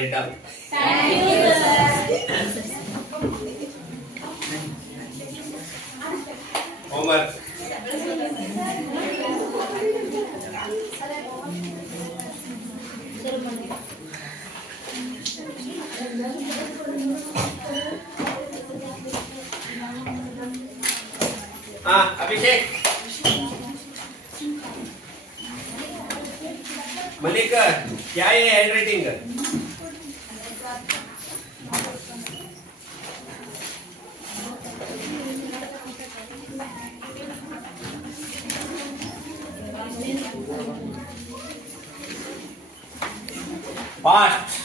Madam. Thank you sir. Homework. हाँ अभिषेक, मलिक, क्या है hand writing? Fast.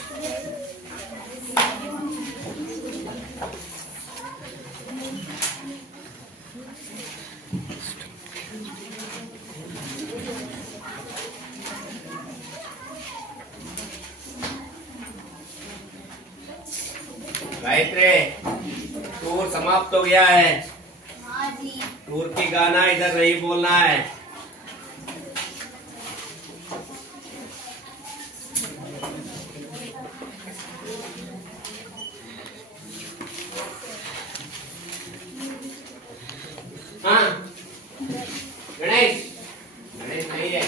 Gayatri, tour समाप्त हो गया है। हाँ जी। टूर की गाना इधर नहीं बोलना है। हाँ गणेश, गणेश नहीं है।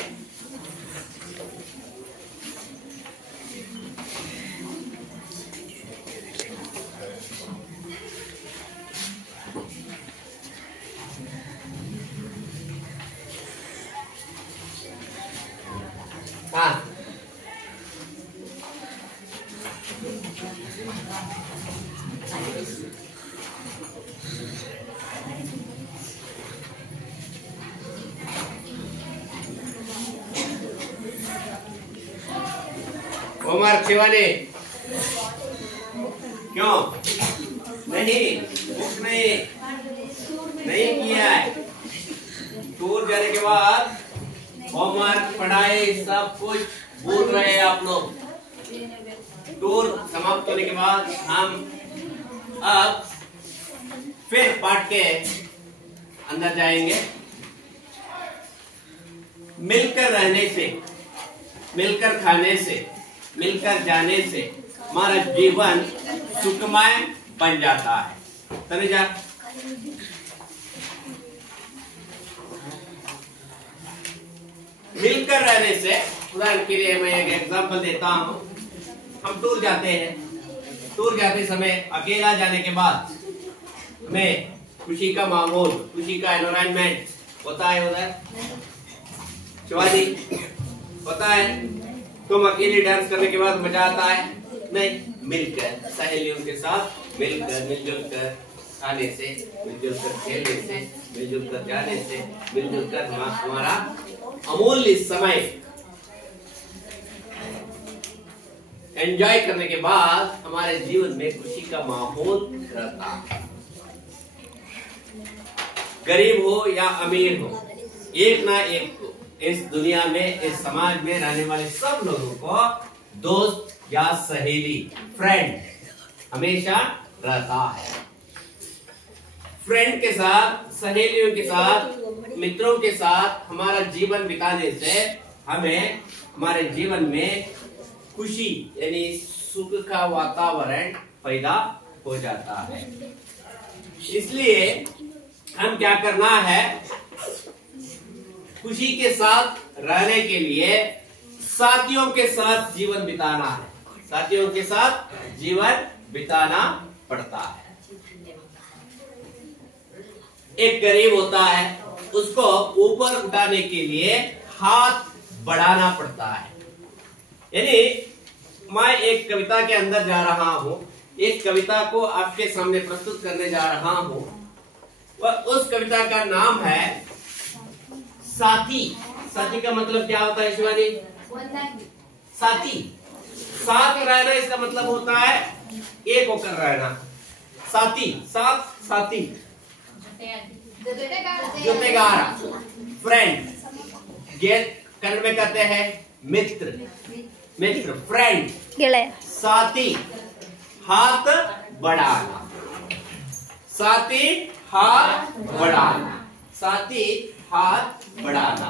हाँ होमवर्क शिवानी, क्यों नहीं? बुक नहीं किया है। टूर जाने के बाद होमवर्क, पढ़ाई सब कुछ भूल रहे हैं आप लोग। टूर समाप्त होने के बाद हम अब फिर पाठ के अंदर जाएंगे। मिलकर रहने से, मिलकर खाने से, मिलकर जाने से हमारा जीवन सुखमय बन जाता है। तनुजा, मिलकर रहने से, उदाहरण के लिए मैं एक एग्जांपल देता हूं। हम टूर जाते हैं, टूर जाते समय अकेला जाने के बाद हमें खुशी का माहौल, खुशी का एनवायरनमेंट होता है उधर। शिवाजी, होता है? तुम अकेले डांस करने के बाद मजा आता है? नहीं, मिलकर सहेलियों के साथ मिलकर, मिलजुल कर खाने से, मिलजुल कर खेलने से, मिलजुल कर जाने से, मिलजुल कर हमारा अमूल्य समय एंजॉय करने के बाद हमारे जीवन में खुशी का माहौल रहता है। गरीब हो या अमीर हो, एक ना एक को इस दुनिया में, इस समाज में रहने वाले सब लोगों को दोस्त या सहेली, फ्रेंड हमेशा रहता है। फ्रेंड के साथ, सहेलियों के साथ, मित्रों के साथ हमारा जीवन बिताने से हमें हमारे जीवन में खुशी यानी सुख का वातावरण पैदा हो जाता है। इसलिए हम क्या करना है? खुशी के साथ रहने के लिए साथियों के साथ जीवन बिताना है। साथियों के साथ जीवन बिताना पड़ता है। एक गरीब होता है, उसको ऊपर उठाने के लिए हाथ बढ़ाना पड़ता है। यानी मैं एक कविता के अंदर जा रहा हूं, एक कविता को आपके सामने प्रस्तुत करने जा रहा हूं। वह उस कविता का नाम है साथी। साथी का मतलब क्या होता है शिवानी? साथी, साथ रहना, इसका मतलब होता है एक होकर रहना। साथी, साथ, साथी, जोतेगारा, फ्रेंड, कन्नड़ में कहते हैं मित्र, मित्र, फ्रेंड, साथी, हाथ बढ़ाना, साथी हाथ बढ़ाना, साथी हाथ बढ़ाना।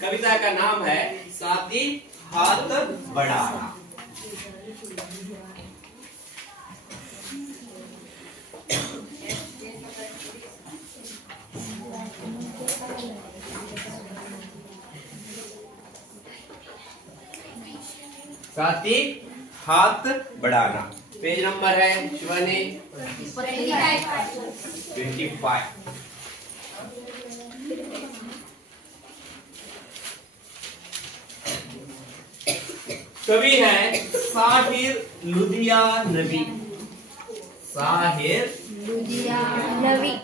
कविता का नाम है साथी हाथ बढ़ाना। साथ ही हाथ बढ़ाना। पेज नंबर है शिवानी 25। कवि है साहिर लुधियानवी। साहिर लुधियानवी।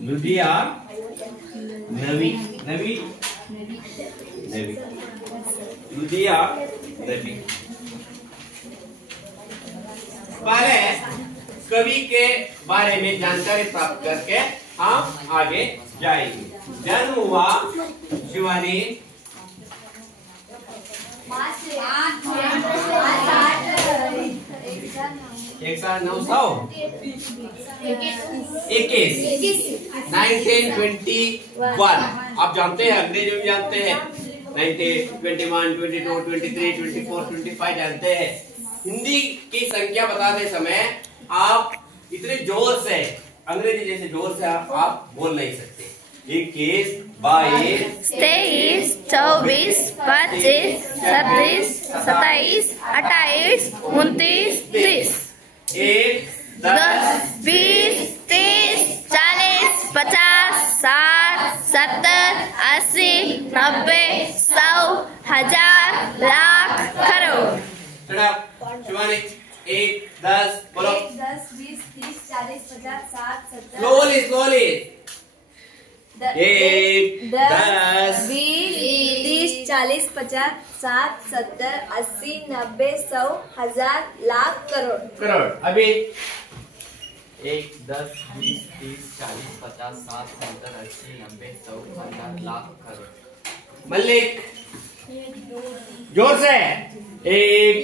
लुधियानवी। नवी नवी लुधियानवी। पहले कवि के बारे में जानकारी प्राप्त करके हम आगे जाएंगे। जन्म हुआ शिवानी 1921। आप जानते हैं, अंग्रेजी में जानते हैं 1921, 22, 23, 24, 25 जानते हैं। हिंदी की संख्या बताते समय आप इतने जोर से, अंग्रेजी जैसे जोर से आप बोल नहीं सकते। 21, 22, 23, 24, 25, 26, 27, 28, 29, 30, 1, 10, 20, 30, 40, 50, 60, 70, 80, 90, 100, 1000, लाख, करोड़। शिवानी 1, 10 बोलो। 1, 10, 20, 30, 40, 50, 60, 70, स्लोली 1, 10, 20, 30, 40, 50, 60, 70, 80, 90, 100, 1000, लाख, करोड़। अभी 1, 10, 20, 30, 40, 50, 60, 70, 80, 90, 100, 1000, लाख, करोड़। मल्लिक जोर से 1,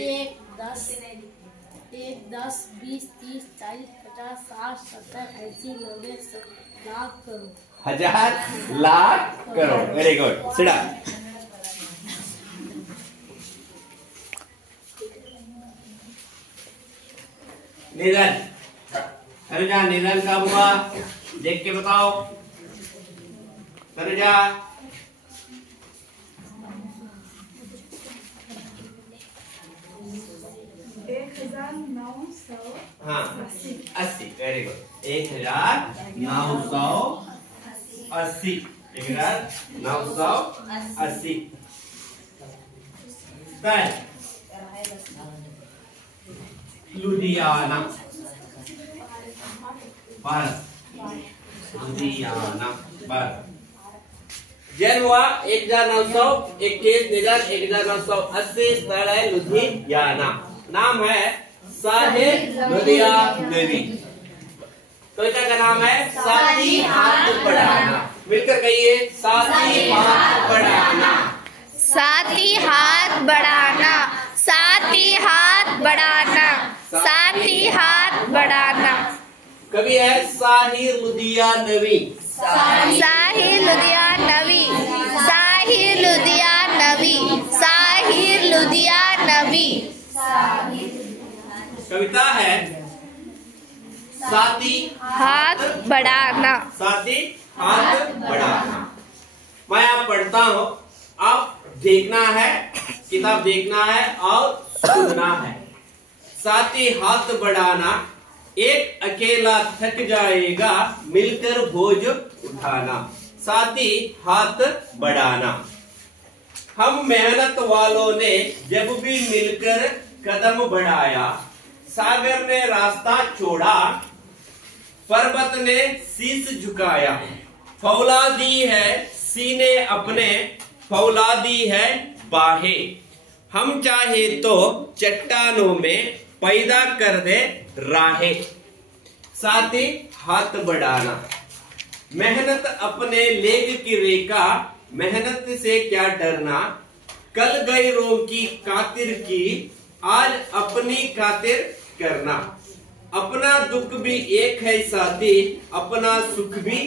10, 20, 30, 40, 50, 60, 70, 80, 90, 100, lakh, crore. 1000, lakh, crore. Very good. Sit up. Niran, Tanuja Niran कब हुआ देख के बताओ। तनुजा 1980। हाँ 80। Very good. 1980। 1980। लुधियाना भारत। लुधियाना भारत। जन्म हुआ 1921, निधन 1980। स्थल है लुधियाना। नाम है साहिर लुधियानवी। कविता का नाम है साथ ही हाथ बढ़ाना। मिलकर कहिए साथ ही हाथ बढ़ाना। साथ ही हाथ बढ़ाना। साथ ही हाथ बढ़ाना। साथ ही हाथ बढ़ाना। कवि है साहिर लुधियानवी। साहिर लुधियानवी। साहिर लुधियानवी। साहिर लुधियानवी। कविता है साथ ही हाथ बढ़ाना। साथ ही हाथ बढ़ाना। मैं आप पढ़ता हूँ, आप देखना है, किताब देखना है और सुनना है। साथ ही हाथ बढ़ाना, एक अकेला थक जाएगा, मिलकर बोझ उठाना। साथ ही हाथ बढ़ाना। हम मेहनत वालों ने जब भी मिलकर कदम बढ़ाया, सागर ने रास्ता छोड़ा, पर्वत ने शीश झुकाया। फौलादी है सीने अपने, फौलादी है बाहें। हम चाहे तो चट्टानों में पैदा कर दे राहें। साथ ही हाथ बढ़ाना। मेहनत अपने लेग की रेखा, मेहनत से क्या डरना। कल गई रोम की खातिर की, आज अपनी खातिर करना। अपना दुख भी एक है साथी, अपना सुख भी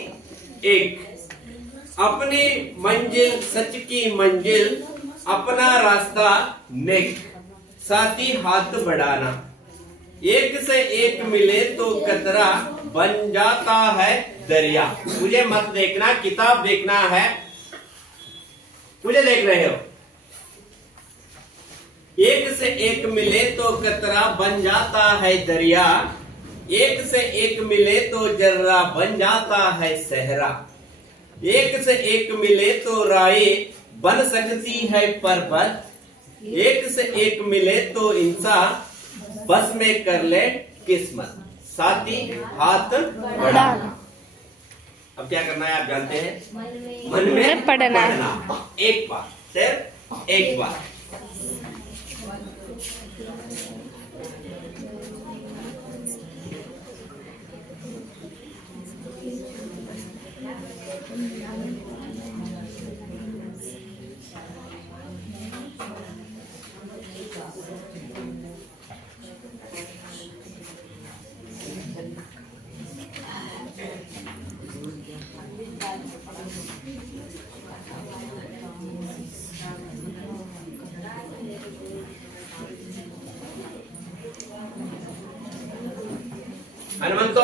एक। अपनी मंजिल सच की मंजिल, अपना रास्ता नेक। साथी हाथ बढ़ाना। एक से एक मिले तो कतरा, बन जाता है दरिया। मुझे मत देखना, किताब देखना है। मुझे देख रहे हो। एक से एक मिले तो कतरा बन जाता है दरिया, एक से एक मिले तो जर्रा बन जाता है सहरा, एक से एक मिले तो राय बन सकती है पर्वत, एक से एक मिले तो इंसान बस में कर ले किस्मत, साथी हाथ बढ़ाना। अब क्या करना है आप जानते हैं, मन में पढ़ना। एक बार, सिर्फ एक बार। हनुमंतो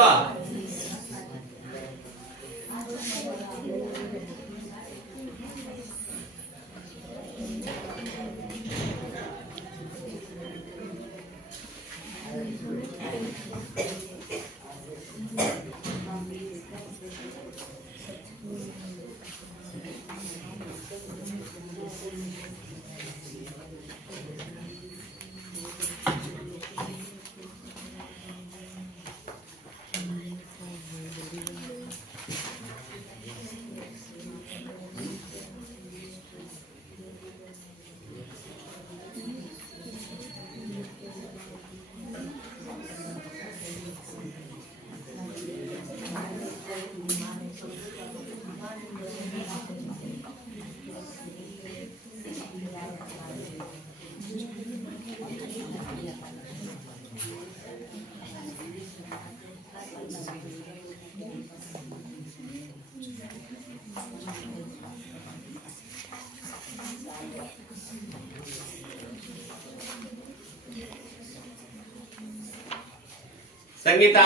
संगीता,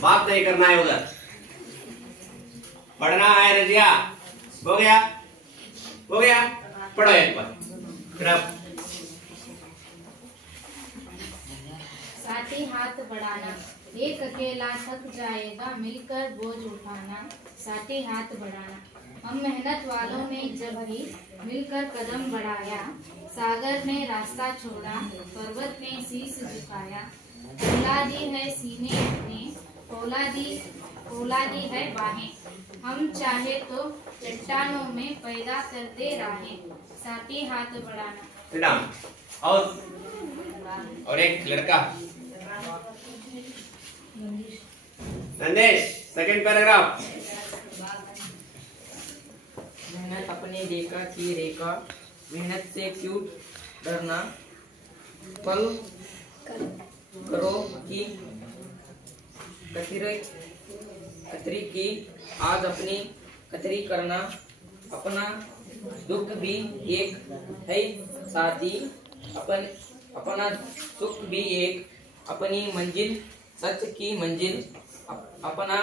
बात नहीं करना है उधर, पढ़ना है। रजिया, हो गया, हो गया, पढ़ो एक बार फिर आप। साथी हाथ बढ़ाना, एक अकेला थक जाएगा मिलकर बोझ उठाना, साथी हाथ बढ़ाना। हम मेहनत वालों ने जब भी मिलकर कदम बढ़ाया, सागर ने रास्ता छोड़ा, पर्वत ने शीश झुकाया, फौलादी है सीने में, फौलादी है बाहें, हम चाहे तो चट्टानों में पैदा कर दे राहें, साथी हाथ बढ़ाना। और एक लड़का संदेश, सेकंड पैराग्राफ। मेहनत अपने रेखा की रेखा, मेहनत से क्यों डरना, पल करो की कतरी की, आज अपनी कतरी करना, अपना दुख भी एक है साथी, अपना सुख भी एक, अपनी मंजिल सच की मंजिल, अपना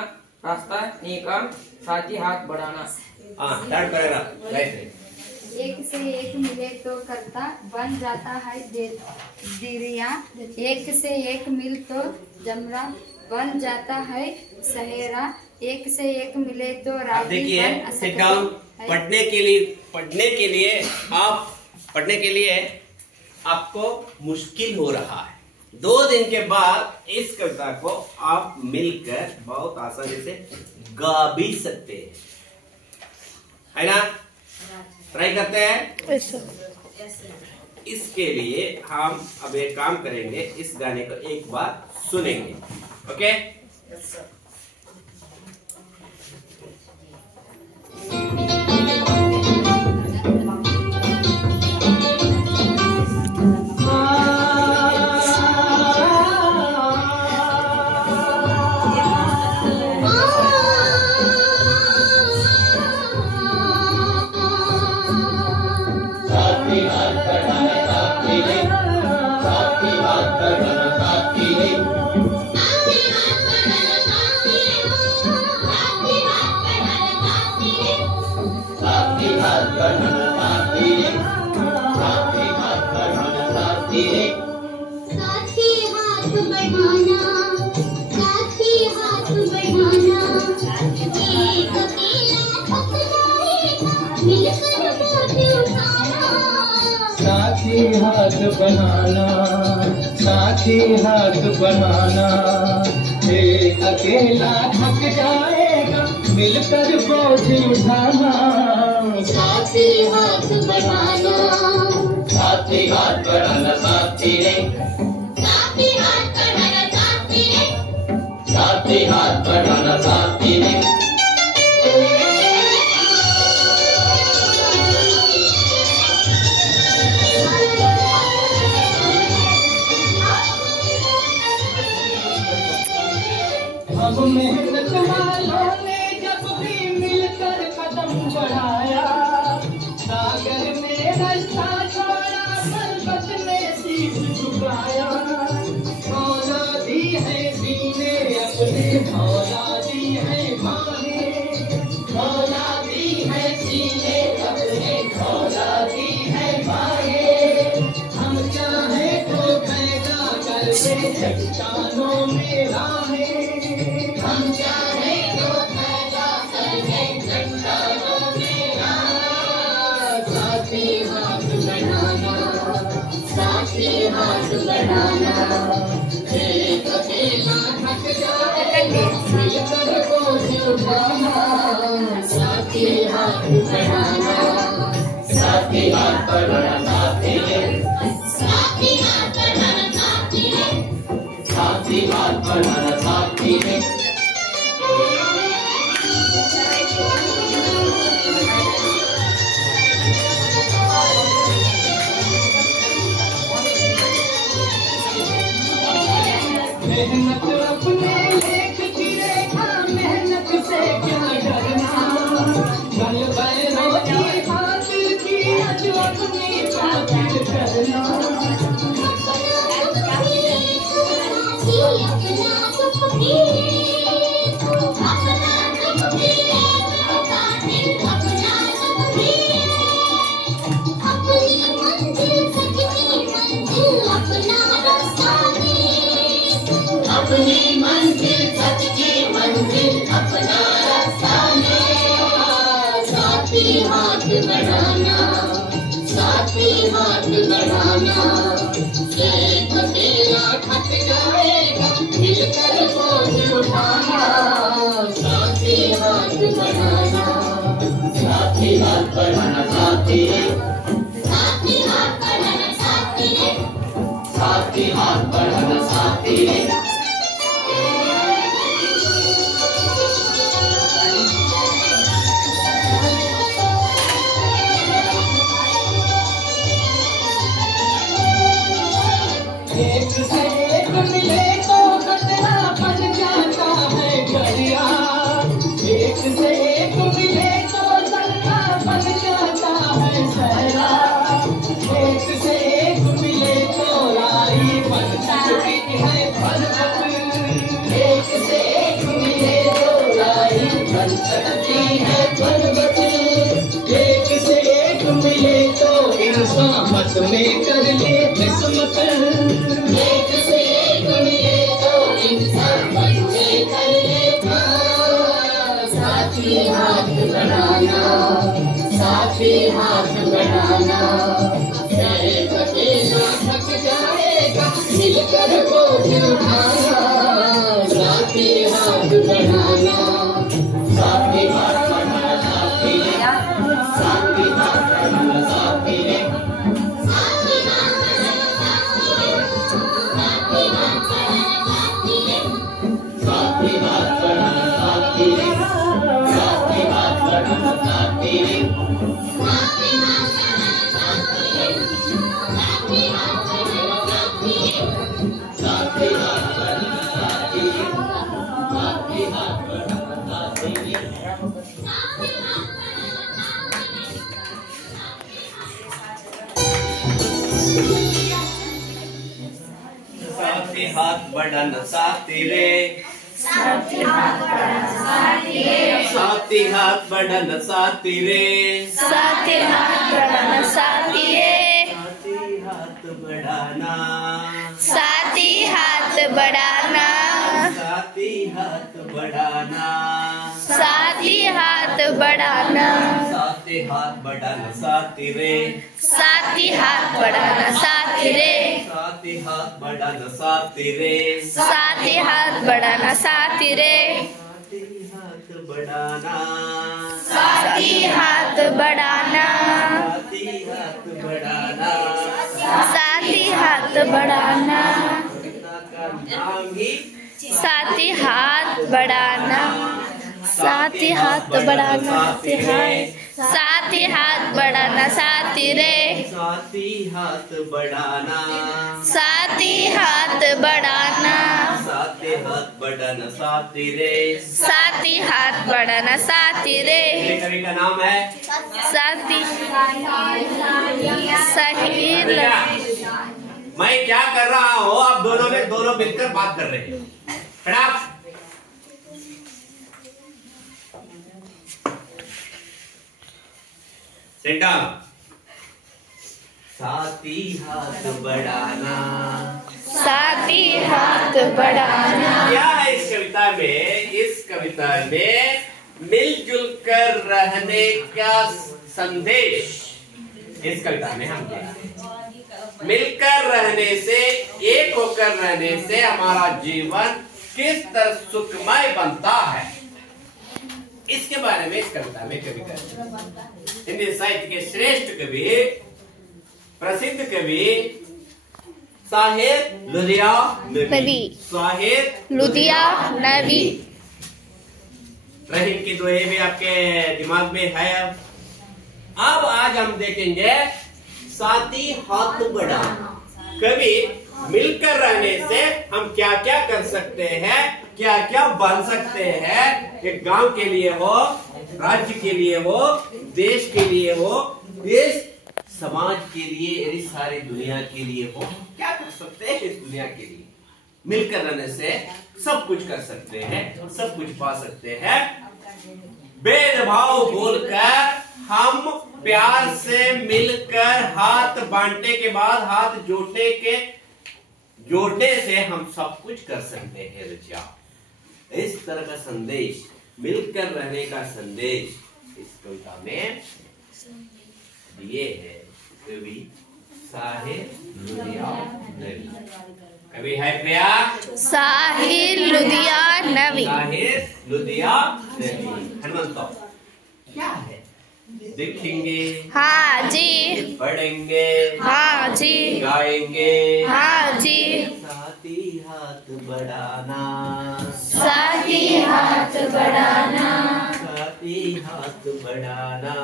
रास्ता नेका, साथी हाथ बढ़ाना। Third paragraph, right. एक से एक मिले तो करता बन जाता है दिरिया, एक से एक मिल तो जमरा बन जाता है सहेरा, एक से एक मिले तो राजी देखिए, बन सिट डाउन। पढ़ने के लिए आपको मुश्किल हो रहा है। 2 दिन के बाद इस कविता को आप मिलकर बहुत आसानी से गा भी सकते हैं, है ना? ट्राई करते हैं। इसके लिए हम अब एक काम करेंगे, इस गाने को एक बार सुनेंगे, ओके? साथी हाथ बढ़ाना, साथी हाथ बढ़ाना, साथी हाथ बढ़ाना। एक अकेला थक जाएगा, मिलकर बोझ उठाना। साथी हाथ बढ़ाना, साथी हाथ बढ़ाना साथी रे, साथी हाथ बढ़ाना साथी रे, साथी हाथ बढ़ाना साथी रे। अब मेहनत वालों ने जब भी मिलकर कदम बढ़ाया, सागर में रास्ता छोड़ा, पर्वत में शीश झुकाया। औलादी है सीने अपने, औलादी है बाहें, औलादी है सीने अपने, औलादी है बाहें। हम चाहे तो पैदा कर दे चट्टानों में राहें, हम चाहे तो पैदा कर दे चट्टानों में राहें। साथी हाथ बढ़ाना, साथी हाथ बढ़ाना। एक अकेला थक जाएगा, मिलकर बोझ उठाना। साथी हाथ बढ़ाना, साथी हाथ बढ़ाना साथी रे, साथी हाथ बढ़ाना साथी रे, साथी हाथ बढ़ाना साथी रे। मेहनत अपने लेख की रेखा, मेहनत से क्या डरना। बल बैरों की हासिल की जो अपनी ताकत करना। अपनी मंजिल सच की मंजिल अपना रास्ता ले। साथी हाथ बढ़ाना, साथी हाथ बढ़ाना। एक अकेला थक जाएगा, मिलकर बोझ उठाना। साथी हाथ बढ़ाना, साथी हाथ बढ़ाना साथी रे, साथी हाथ बढ़ाना साथी रे, साथी हाथ बढ़ाना साथी रे। एक से एक मिले तो खतरा बन जाता है दरिया, एक से एक मिले तो दरिया बन जाता है सहरा। एक से एक मिले तो राही बन जाती है पर्वत, एक से एक मिले तो राही बन सकती है पर्वत। एक से एक मिले तो इंसान बस में कर ले किस्मत, एक से एक मिले तो इंसान बन के कर लेगा। साथी हाथ बढ़ाना, साथी हाथ बढ़ाना। एक अकेला थक जाएगा, मिलकर बोझ उठाना। साथी हाथ बढ़ाना, साथी हाथ बढ़ाना साथी रे, साथी हाथ बढ़ाना साथी रे, साथी हाथ बढ़ाना साथी रे, साथी हाथ बढ़ाना साथी रे, साथी हाथ बढ़ाना साथी रे। साथी हाथ बढ़ाना साथी रे, साथी हाथ बढ़ाना साथी रे, साथी हाथ बढ़ाना साथी रे, साथी हाथ बढ़ाना साथी रे। साथी हाथ बढ़ाना साथी रे, साथी हाथ बढ़ाना साथी रे, साथी हाथ बढ़ाना साथी रे, साथी हाथ बढ़ाना साथी रे, साथी हाथ बढ़ाना, साथी हाथ बढ़ाना, साथी हाथ बढ़ाना, साथी हाथ बढ़ाना, साथी हाथ बढ़ाना साथी रे, साथी हाथ बढ़ाना साथी रे, साथी हाथ बढ़ाना साथी रे, साथी हाथ बढ़ाना साथी रे, साथी हाथ बढ़ाना, साथी हाथ बढ़ाना, साथी हाथ बढ़ाना, साथी हाथ बढ़ाना, कविता का नाम ही साथी हाथ बढ़ाना, साथी हाथ बढ़ाना, साथी हाथ बढ़ाना साथी रे, साथी हाथ बढ़ाना, साथी हाथ बढ़ाना, साथी हाथ बढ़ाना साथी रे। साथी हाथ बढ़ाना साथी रे, मेरे कवि का नाम है साथी सही। मैं क्या कर रहा हूँ, आप दोनों मिलकर बात कर रहे हैं। खड़ा सेंटा, साथी हाथ बढ़ाना, साथी हाथ बढ़ाना, क्या है इस कविता में? इस कविता में मिलजुल कर रहने का संदेश इस कविता में हम देखते हैं। मिलकर रहने से, एक होकर रहने से हमारा जीवन किस तरह सुखमय बनता है, इसके बारे में इस कविता में कवि कहते हैं। हिंदी साहित्य के श्रेष्ठ कवि, प्रसिद्ध कवि साहिर लुधियानवी, साहिर लुधियानवी। रहीम की दुआएं भी आपके दिमाग में है। अब आज हम देखेंगे साथी हाथ बढ़ाना। कभी मिलकर रहने से हम क्या क्या कर सकते हैं, क्या क्या बन सकते हैं, एक गांव के लिए हो, राज्य के लिए हो, देश के लिए हो, इस समाज के लिए, इस सारी दुनिया के लिए हो, क्या कर सकते हैं इस दुनिया के लिए। मिलकर रहने से सब कुछ कर सकते हैं, सब कुछ पा सकते हैं। भेदभाव बोलकर हम प्यार से मिलकर हाथ बांटने के बाद, हाथ जोड़ने से हम सब कुछ कर सकते हैं रचा। इस तरह का संदेश, मिलकर रहने का संदेश इस कविता में दिए है कवि साहिर लुधियानवी। कवि है प्रिया साहिर लुधियानवी। साहिर लुधियानवी। हनुमंत क्या है? देखेंगे, हाँ जी, पढ़ेंगे, हाँ जी, गाएंगे, हाँ जी, साथी हाथ बढ़ाना, साथी हाथ बढ़ाना, साथी हाथ बढ़ाना,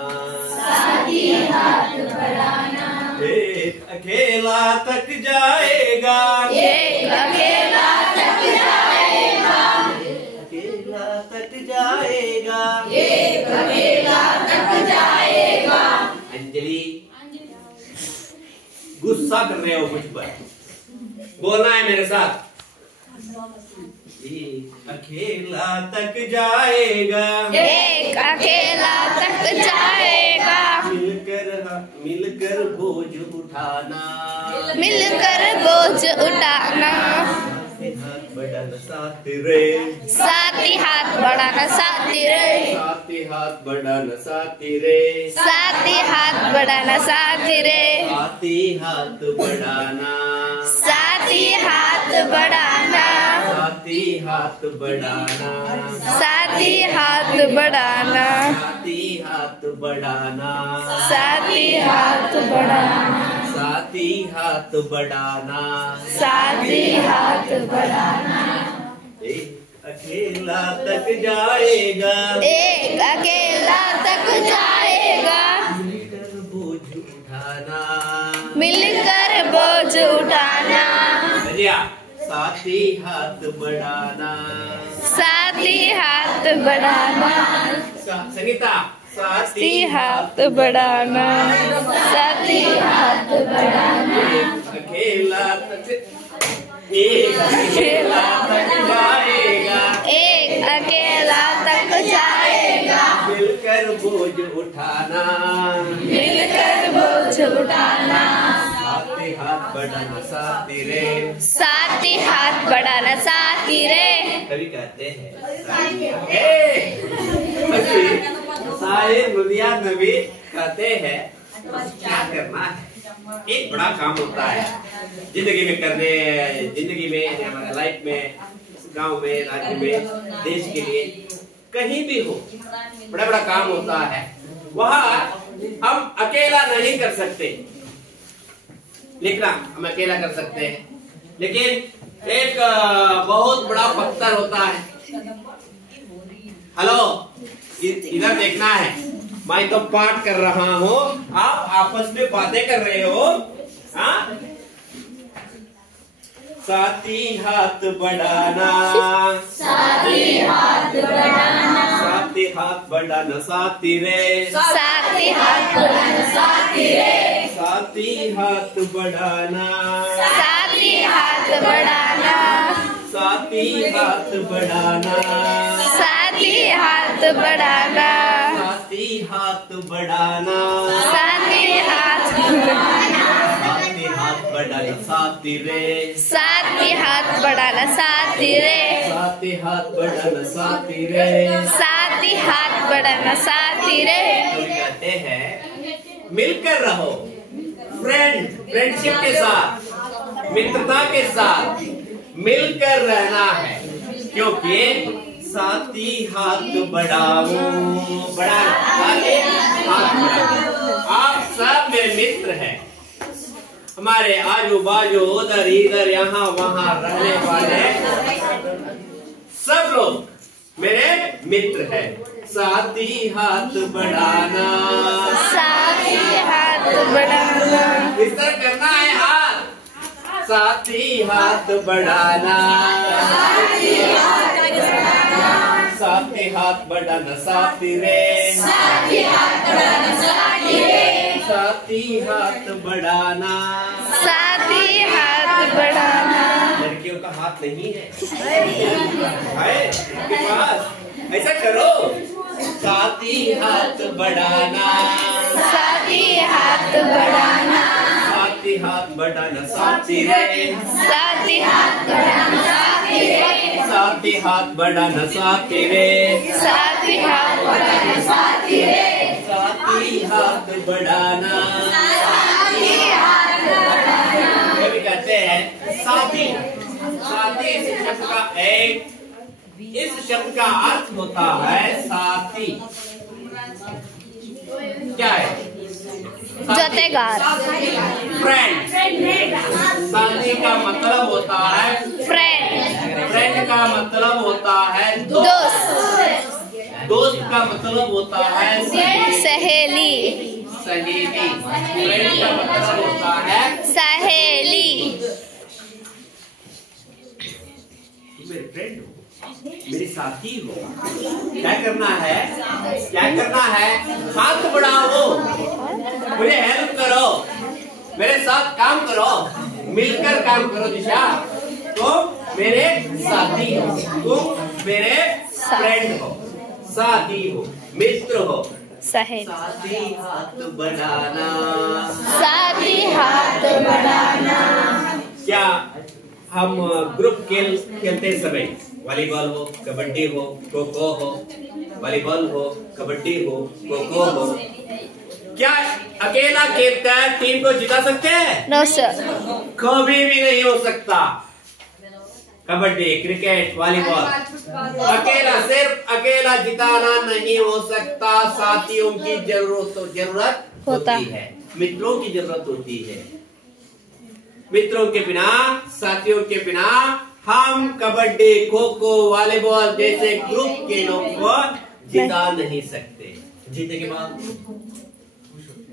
साथी हाथ बढ़ाना, एक अकेला तक जाएगा, एक अकेला तक जाएगा, अकेला तक जाएगा, एक अकेला तक जाएगा। अंजलि गुस्सा कर रहे हो मुझ पर, बोलना है मेरे साथ। एक अकेला तक जाएगा, एक अकेला तक जाएगा, मिलकर बोझ उठाना, मिलकर बोझ उठाना, हाथ बढ़ाना साथी रे, साथी हाथ बढ़ाना साथी रे, साथी हाथ बढ़ाना साथी रे, साथी हाथ बढ़ाना साथी रे, साथी हाथ बढ़ाना, साथी हाथ बढ़ाना, साथी हाथ बढ़ाना, साथी हाथ बढ़ाना, साथी हाथ बढ़ाना, साथी हाथ बढ़ाना, साथी हाथ बढ़ाना, साथी हाथ बढ़ाना। एक अकेला तक जाएगा, एक अकेला तक जाएगा, मिलकर बोझ उठाना, मिलकर बोझ उठाना, भैया साथी हाथ बढ़ाना, साथी हाथ बढ़ाना, संगीता साथी हाथ बढ़ाना, साथी हाथ बढ़ाना, अकेला तक, एक अकेला तक जाएगा, एक अकेला तक जाएगा, मिलकर बोझ उठाना, मिलकर बोझ उठाना, साथी हाथ बढ़ाना साथी रे, साथी हाथ बढ़ाना साथी रे, कभी कहते हैं शायर बुनियाद नबी कहते हैं क्या करना है, एक बड़ा काम होता है जिंदगी में करने, जिंदगी में हमारे लाइफ में, गांव में, राज्य में, देश के लिए कहीं भी हो, बड़ा बड़ा काम होता है। वहाँ हम अकेला नहीं कर सकते, लिखना हम अकेला कर सकते हैं, लेकिन एक बहुत बड़ा पत्थर होता है। हेलो, इधर देखना है, मैं तो पाठ कर रहा हूँ, आप आपस में बातें कर रहे हो। हाँ, साथी हाथ बढ़ाना, साथी हाथ बढ़ाना, साथी हाथ बढ़ाना, साथी रे, साथी हाथ बढ़ाना, साथी रे, साथी हाथ बढ़ाना, साथी हाथ बढ़ाना, साथी हाथ बढ़ाना, साथी हाथ बढ़ाना, साथी हाथ बढ़ाना, साथी हाथ बढ़ाना, साथी हाथ बढ़ाना, साथी रे, साथी हाथ बढ़ाना, साथी रे, साथी हाथ बढ़ाना, साथी रे। साथी हाथ बढ़ाना, साथी रे। तो कहते हैं मिलकर रहो, फ्रेंडशिप के साथ, मित्रता के साथ मिलकर रहना है, क्योंकि साथी हाथ बढ़ाओ, बढ़ा हाथ बढ़ाओ। आप सब मेरे मित्र हैं, हमारे आजू बाजू, उधर इधर, यहाँ वहाँ रहने वाले सब लोग मेरे मित्र हैं। साथी हाथ बढ़ाना, साथी हाथ बढ़ाना, इस तरह करना है हाथ, साथी हाथ बढ़ाना, साथी हाथ बढ़ाना, साथी रे, साथी हाथ बढ़ाना, साथी रे, साथी हाथ बढ़ाना। साथी हाथ बढ़ाना। लड़कियों का हाथ नहीं है, है आपके पास, ऐसा करो, साथी हाथ बढ़ाना, साथी हाथ बढ़ाना, साथी हाथ बढ़ाना, साथी रे, साथी हाथ बढ़ाना, साथी रे, साथी हाथ बढ़ाना, साथी रे, साथी हाथ बढ़ाना, साथी रे, साथी हाथ बढ़ाना। साथी हाथ बढ़ाना। कभी कहते हैं साथी, साथी इस शब्द का इस शब्द का अर्थ होता है साथी। क्या है? जोतेगार, फ्रेंड। साथी का मतलब होता है फ्रेंड, फ्रेंड का मतलब होता है दोस्त, दोस्त का मतलब होता है सहेली, सहेली। फ्रेंड का मतलब होता है सहेली। मेरे फ्रेंड हो, मेरे साथी हो। क्या करना है, क्या करना है? हाथ बढ़ाओ, मुझे हेल्प करो, मेरे साथ काम करो, मिलकर काम करो। दिशा, तो मेरे साथी हो, तुम मेरे फ्रेंड हो, साथी हो, मित्र हो। सहेली, साथी हाथ बढ़ाना, साथी हाथ बढ़ाना। क्या हम ग्रुप खेलते समय, वॉलीबॉल हो, कबड्डी हो, खो खो हो, वॉलीबॉल हो, कबड्डी हो, खो खो हो, क्या अकेला खेलकर टीम को जिता सकते हैं? नो सर, कभी भी नहीं हो सकता। कबड्डी, क्रिकेट, वॉलीबॉल अकेला, सिर्फ अकेला जिताना नहीं हो सकता। साथियों की जरूरत होती है, मित्रों की जरूरत होती है। मित्रों के बिना, साथियों के बिना हम कबड्डी, खो खो, वॉलीबॉल जैसे ग्रुप खेलों को जिता नहीं सकते। जीतने के बाद,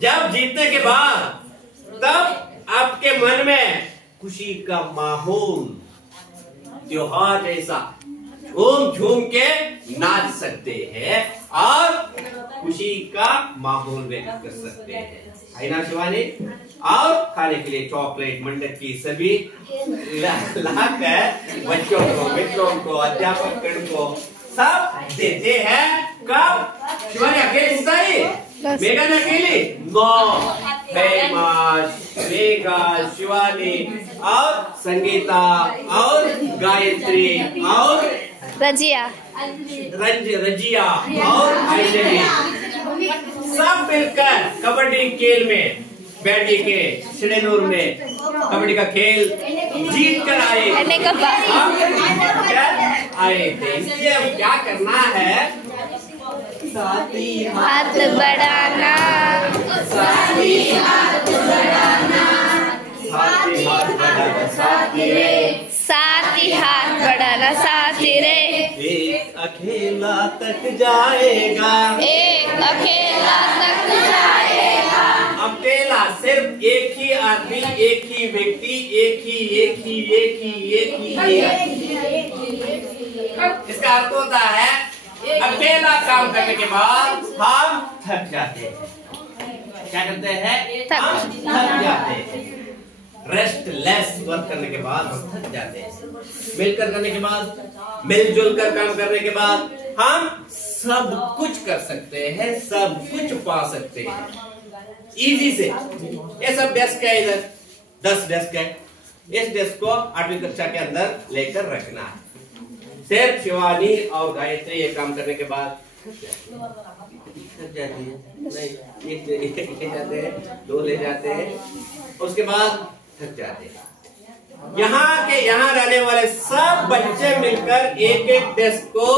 जब जीतने के बाद तब आपके मन में खुशी का माहौल, त्योहार जैसा झूम झूम के नाच सकते हैं और खुशी का माहौल व्यक्त कर सकते हैं, है ना शिवानी? और खाने के लिए चॉकलेट, मंडक की सभी लाकर बच्चों को, मित्रों को, अध्यापक को सब देते हैं। कब शिवानी अकेले सही, मेघा ने अकेली नो, फेमस मेघा, शिवानी और संगीता और गायत्री और रजिया, रजिया और अंजलि सब मिलकर कबड्डी खेल में बैठी के श्रीनूर में कबड्डी का खेल जीत कर आए आए थे। इसलिए अब क्या करना है, साथी हाथ बढ़ाना, साथी हाथ बढ़ाना, साथी हाथ बढ़ाना, साथी रे, साथी हाथ बढ़ाना, साथी रे। एक अकेला तक जाएगा, एक अकेला तक जाएगा। अकेला सिर्फ एक ही आदमी, एक ही व्यक्ति, एक ही इसका अर्थ होता है अकेला काम करने के बाद हम थक जाते हैं। क्या करते हैं? हम थक जाते हैं। रेस्टलेस वर्क करने के बाद हम थक जाते हैं। मिलकर करने के बाद, मिलजुल कर काम करने के बाद हम सब कुछ कर सकते हैं, सब कुछ पा सकते हैं इजी से। ये सब डेस्क है, इधर 10 डेस्क है। इस डेस्क को 8वीं कक्षा के अंदर लेकर रखना है। सिर्फ शिवानी और गायत्री ये काम करने के बाद थक जाती है। नहीं, एक ले जाते हैं, 2 ले जाते हैं, उसके बाद थक जाते हैं। यहाँ रहने वाले सब बच्चे मिलकर एक एक डेस्क को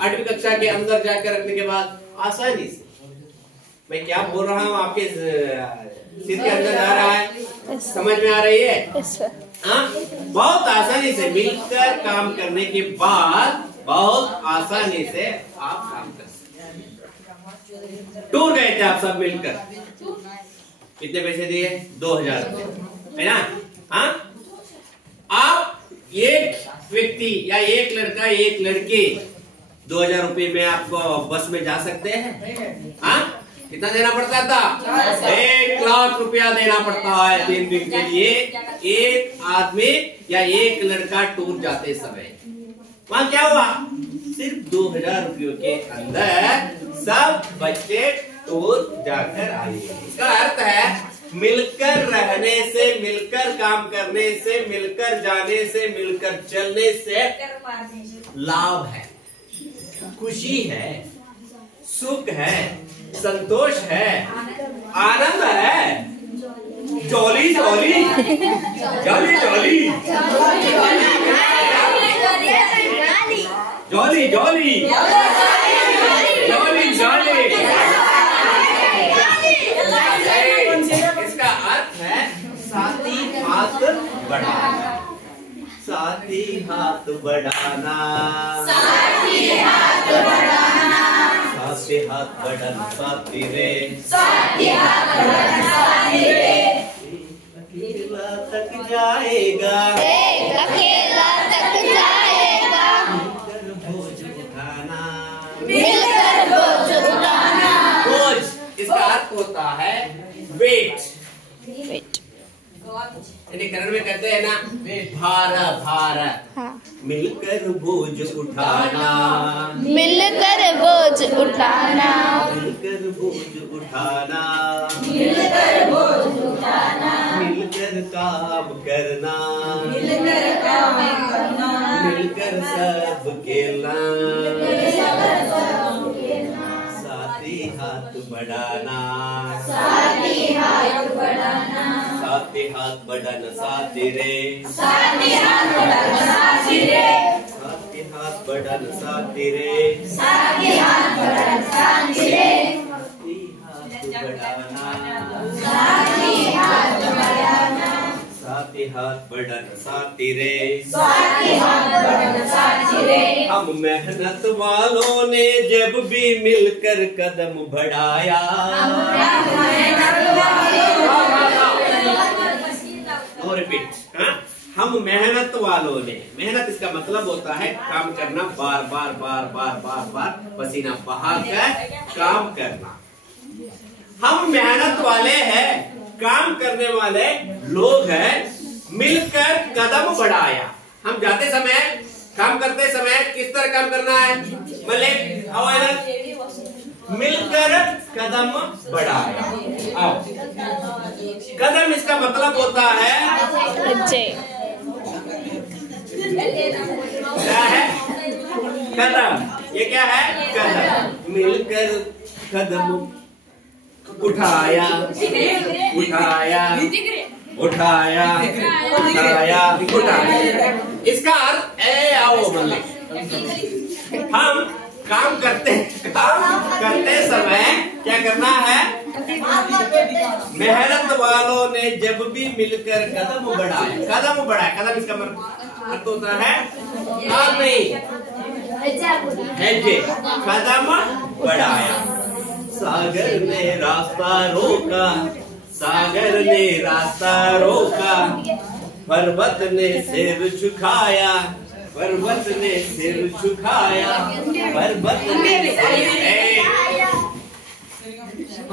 8वीं कक्षा के अंदर जाकर रखने के बाद आसानी से, मैं क्या बोल रहा हूँ आपके सिर के अंदर आ रहा है, समझ में आ रही है? हाँ, बहुत आसानी से मिलकर काम करने के बाद बहुत आसानी से आप काम कर सकते। टूर गए थे आप सब मिलकर, कितने पैसे दिए? 2000 रुपए, है ना? हाँ, आप एक व्यक्ति या एक लड़का एक लड़की 2000 रुपए में आपको बस में जा सकते हैं? हाँ, कितना देना पड़ता था? 1 लाख रुपया देना पड़ता है 3 दिन के लिए एक आदमी या एक लड़का टूर जाते समय। वहां क्या हुआ? सिर्फ 2000 रुपयों के अंदर सब बच्चे टूर जाकर आए। इसका अर्थ है मिलकर रहने से, मिलकर काम करने से, मिलकर जाने से, मिलकर चलने से लाभ है, खुशी है, सुख है, संतोष है, आनंद है, jolly jolly jolly jolly jolly jolly jolly jolly. इसका अर्थ है साथी हाथ बढ़ाना, साथी हाथ बढ़ाना, साथी हाथ बढ़ाना, साथी हाथ बढ़ाना, साथी रे, साथी हाथ बढ़ाना, साथी रे। अकेला तक जाएगा, एक अकेला तक जाएगा। मिलकर बोझ उठाना, मिलकर बोझ उठाना। बोझ इसका अर्थ होता है वेट। वेट, कन्नड़ में कहते हैं ना, भार भार। हाँ, मिलकर बोझ उठाना, मिलकर बोझ उठाना, मिलकर बोझ उठाना, मिलकर बोझ उठाना, मिलकर काम करना, मिलकर काम करना, मिलकर सब खेलना, साथी हाथ बढ़ाना, साथी हाथ बढ़ाना, साथी हाथ बढ़ाना, साथी रे, साथी हाथ बढ़ाना, साथी रे, साथी हाथ बढ़ाना, साथी रे, साथी हाथ बढ़ाना, साथी रे, साथी हाथ बढ़ाना, साथी हाथ बढ़ाना, साथी हाथ बढ़ाना, साथी रे, साथी हाथ बढ़ाना, साथी रे। हम मेहनत वालों ने जब भी मिलकर कदम बढ़ाया, और रिपीट, हम मेहनत वालों ने, मेहनत इसका मतलब होता है काम करना, बार बार बार बार बार बार पसीना बहाकर काम करना। हम मेहनत वाले हैं, काम करने वाले लोग हैं, मिलकर कदम बढ़ाया। हम जाते समय, काम करते समय किस तरह काम करना है? मलिक मिलकर कदम बढ़ाया। आओ, कदम इसका मतलब होता है बच्चे, क्या है? कदम, ये क्या है? कदम। मिलकर कदम उठाया, उठाया, उठाया, उठाया, उठाया। इसका अर्थ ए आओ बोले। हम काम करते समय क्या करना है? मेहनत वालों ने जब भी मिलकर कदम बढ़ाया, कदम बढ़ाया, कदम इसका अर्थ होता है काम नहीं, हेजे, कदम बढ़ाया। सागर ने रास्ता रोका, सागर ने रास्ता रोका, पर्वत ने सिर झुकाया, पर्वत ने सिर झुकाया, पर्वत ने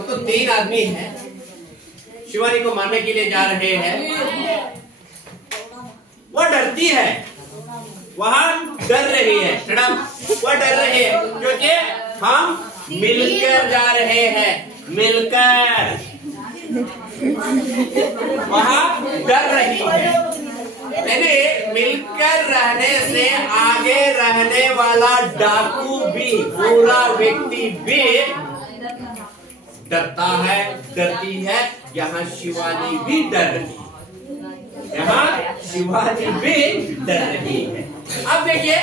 तो 3 आदमी हैं, शिवानी को मारने के लिए जा रहे हैं। वो डरती है, वहां डर रही है, वो डर रही है क्योंकि हम मिलकर जा रहे हैं, मिलकर। वहां डर रही है, यानी मिलकर रहने से आगे रहने वाला डाकू भी, बुरा व्यक्ति भी डरता है, डरती है। यहाँ शिवानी भी डर रही है, यहाँ शिवानी भी डर रही है। अब देखिए,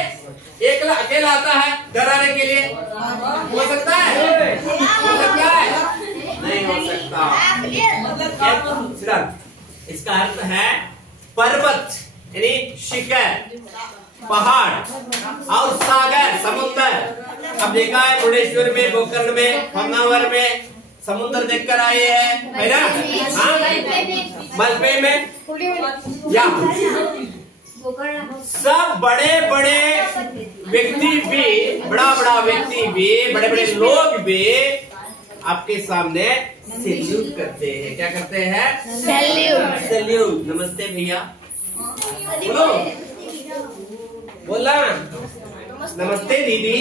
एकला अकेला आता है डराने के लिए, हो सकता है? हो सकता है? नहीं हो सकता। इसका अर्थ है पर्वत यानी शिखर, पहाड़ और सागर, समुद्र। अब देखा है मुर्डेश्वर में, गोकर्ण में, होन्नावर में समुद्र देखकर आए हैं, है ना? हाँ, मलबे में या सब बड़े बड़े व्यक्ति भी, बड़ा बड़ा व्यक्ति भी, बड़े बड़े लोग भी आपके सामने सैल्यूट करते हैं। क्या करते हैं? सैल्यूट। सैल्यूट। नमस्ते भैया, बोलो, बोला नमस्ते दीदी।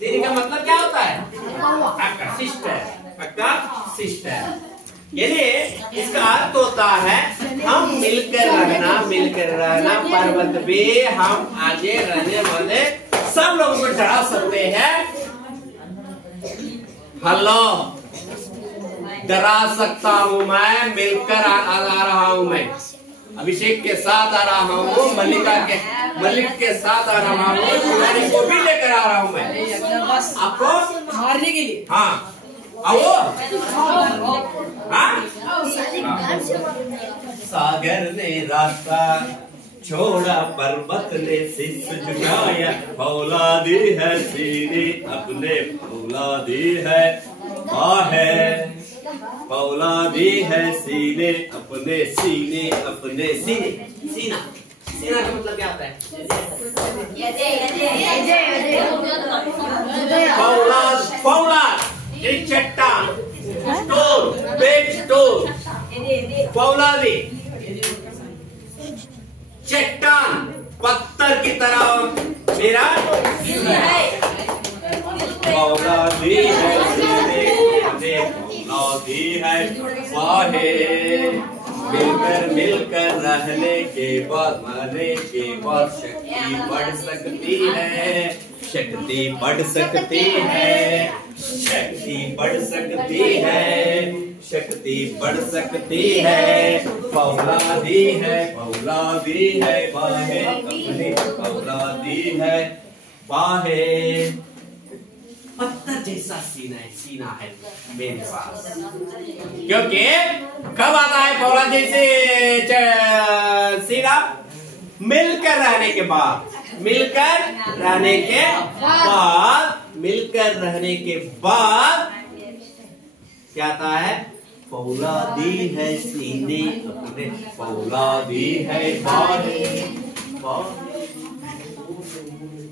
दीदी का मतलब क्या होता है? अक्का, सिस्टर, अक्का, सिस्टर। यानी इसका अर्थ होता है हम मिलकर रहना, मिलकर रहना। पर्वत भी हम आगे रहने वाले सब लोगों को डरा सकते हैं। हेलो, डरा सकता हूँ मैं, मिलकर आ रहा हूँ मैं। अभिषेक के साथ आ रहा हूँ, मलिक के साथ आ रहा हूँ, शिवानी को भी लेकर आ रहा हूँ मैं आपको मारने के लिए। हाँ, आओ। सागर ने रास्ता छोड़ा, पर्वत ने शीश झुकाया, फौलादी है सीने अपने, फौलादी है बाहें, फौलादी है सीने अपने, सीने अपने, सीने, सीना। सीना का मतलब क्या होता है? फौलाद, फौलाद एक चट्टान, स्टोन, बिग स्टोन, फौलादी चट्टान, पत्थर की तरह मेरा फौलादी है, फौलादी है बाहें। मिलकर रहने के बाद, मरने के बाद शक्ति बढ़ सकती है, शक्ति बढ़ सकती है, शक्ति बढ़ सकती है, शक्ति बढ़ सकती है। फौलादी है, फौलादी है बाहें अपनी, फौलादी है बाहें। पत्थर जैसा सीना है मेरे पास, क्योंकि कब आता है फौलाद जैसे सीना? मिलकर रहने के बाद, मिलकर रहने के बाद, मिलकर रहने के बाद क्या आता है? फौलादी है सीने अपने, फौलादी है बाहें।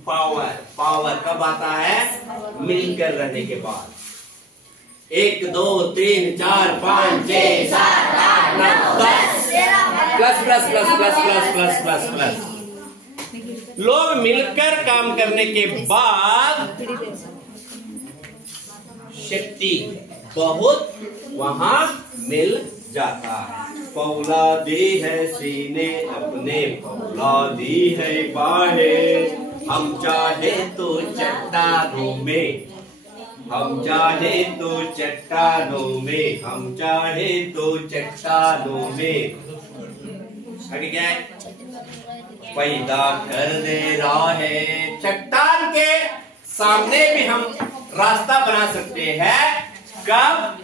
पावर, पावर कब आता है? मिलकर रहने के बाद। 1 2 3 4 5 6 7 8 9 10 plus plus plus plus plus plus plus plus. लोग मिलकर काम करने के बाद शक्ति बहुत वहां मिल जाता है। फौलादी है सीने अपने, फौलादी है बाहें। हम चाहे तो चट्टानों में, हम चाहे तो चट्टानों में, हम चाहे तो चट्टानों में। आगे क्या है? पैदा कर दे राहें। चट्टान के सामने भी हम रास्ता बना सकते हैं। कब?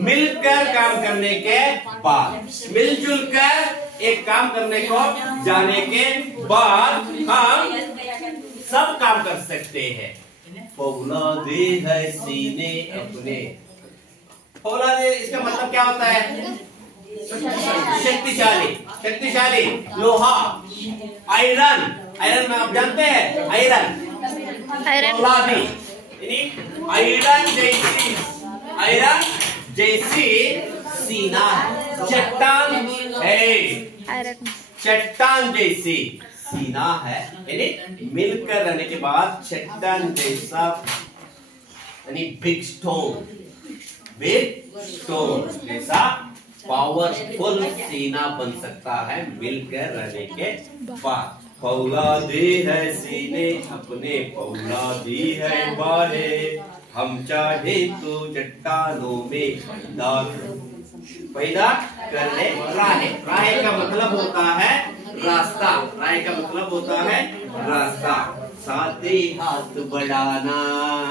मिलकर काम करने के बाद, मिलजुल कर एक काम करने को जाने के बाद हम सब काम कर सकते हैं। फौलादे है सीने अपने। फौलादे इसका मतलब क्या होता है? शक्तिशाली, शक्तिशाली। लोहा, आयरन, आयरन में आप जानते हैं आयरन, फौलादी यानी आयरन जैसी, आयरन जैसी सीना है। चट्टान है, चट्टान जैसी सीना है, यानी मिलकर रहने के बाद चट्टान जैसा, यानी बिग स्टोन, बिग स्टोन जैसा पावरफुल सीना बन सकता है मिलकर रहने के बाद। फौलादी है सीने अपने, फौलादी है बाहें, हम चाहे तो चट्टानों में पैदा कर ले राहें। राहें का मतलब होता है रास्ता, राहें का मतलब होता है रास्ता। साथी हाथ बढ़ाना,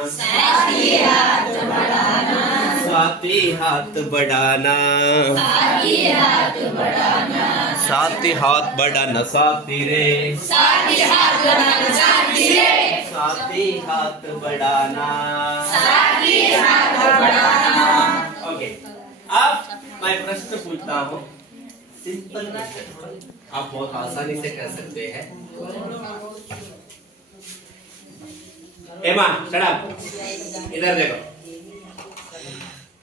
साथी हाथ बढ़ाना, साथी हाथ बढ़ाना, साथी हाथ बढ़ाना, साथी हाथ बढ़ाना, साथी रे, साथी हाथ बढ़ाना, साथी रे, साथी हाथ बढ़ाना, साथी हाथ बढ़ाना। ओके, अब मैं प्रश्न पूछता हूँ, सिंपल क्वेश्चन, आप बहुत आसानी से कर सकते हैं। एमा शट, इधर देखो,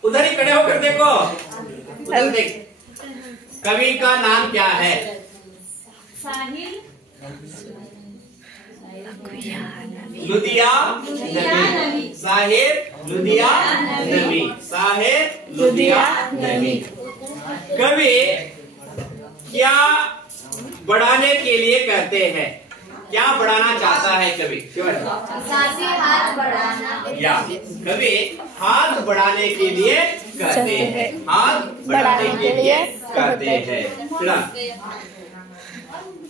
उधर ही खड़े होकर देखो, उधर देख। कवि का नाम क्या है? साहिल लुधियानवी। साहिब लुधियानवी, साहिब लुधियानवी। कवि क्या बढ़ाने के लिए कहते हैं? क्या बढ़ाना चाहता है कवि? साथी हाथ बढ़ाना, या कवि हाथ बढ़ाने के लिए कहते हैं, हाथ बढ़ाने के लिए कहते हैं। चला,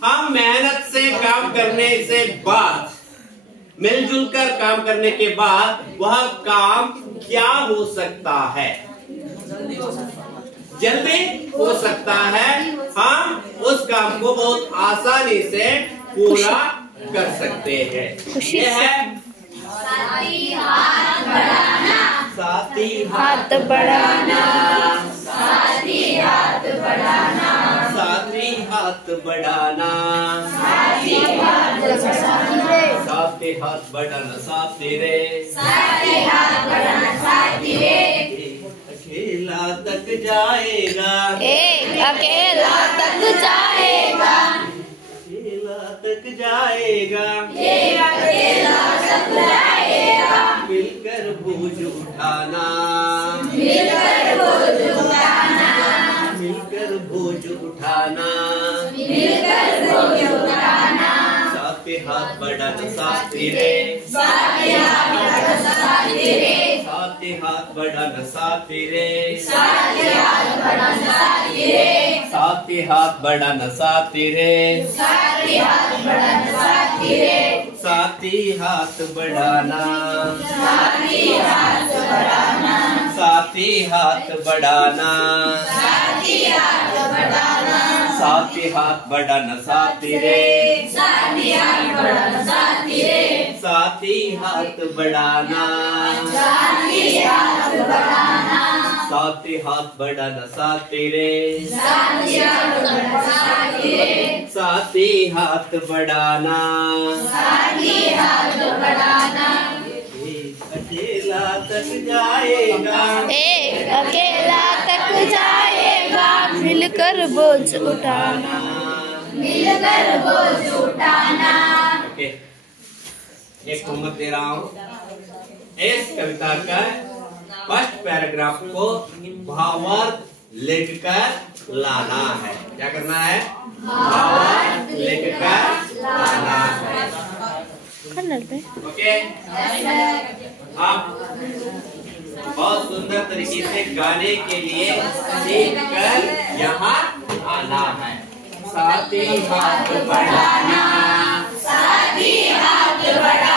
हम मेहनत से काम करने से बाद, मिलजुल कर काम करने के बाद वह काम क्या हो सकता है? जल्दी हो सकता है। हम उस काम को बहुत आसानी से पूरा कर सकते हैं। यह है साथी हाथ बढ़ाना, हाथ बढ़ाना, साथी हाथ बढ़ाना, साथी हाथ बढ़ाना, साथी हाथ बढ़ाना, साथी हाथ बढ़ाना, साथी रे, साथी हाथ बढ़ाना, साथी रे। अकेला तक जाएगा, एक अकेला तक जाएगा, अकेला तक जाएगा, एक अकेला तक जाएगा, मिलकर बोझ उठाना, मिलकर बोझ उठाना, मिलकर बोझ उठाना, मिलकर बोझ उठाना, साथी हाथ बढ़ाना, साथी रे, साथी हाथ बढ़ाना, साथी रे, साथी हाथ बढ़ाना, साथी रे, साथी हाथ बढ़ाना, साथी रे, साथी हाथ बढ़ाना, साथी रे, साथी हाथ बढ़ाना, साथी रे, साथी हाथ बढ़ाना, साथी हाथ बढ़ाना, साथी हाथ बढ़ाना, साथी हाथ बढ़ाना, साथी हाथ बढ़ाना, साथी रे, साथी हाथ बढ़ाना, साथी रे, साथी हाथ बढ़ाना, साथी हाथ बढ़ाना, साथी हाथ बढ़ाना, साथी रे, साथी हाथ बढ़ाना, साथी रे, साथी हाथ बढ़ाना, साथी हाथ बढ़ाना, अकेला तक जाएगा, एक अकेला तक जाएगा, मिलकर बोझ उठाना, मिलकर बोझ उठाना। ओके, एक होमवर्क दे रहा हूँ। इस कविता का फर्स्ट पैराग्राफ को भावार्थ लिखकर लाना है। क्या करना है? भावार्थ लिखकर लाना है। ओके, आप बहुत सुंदर तरीके से गाने के लिए सीख कर यहाँ आना है। साथ ही हाथ बढ़ाना, साथ ही हाथ बढ़ाना।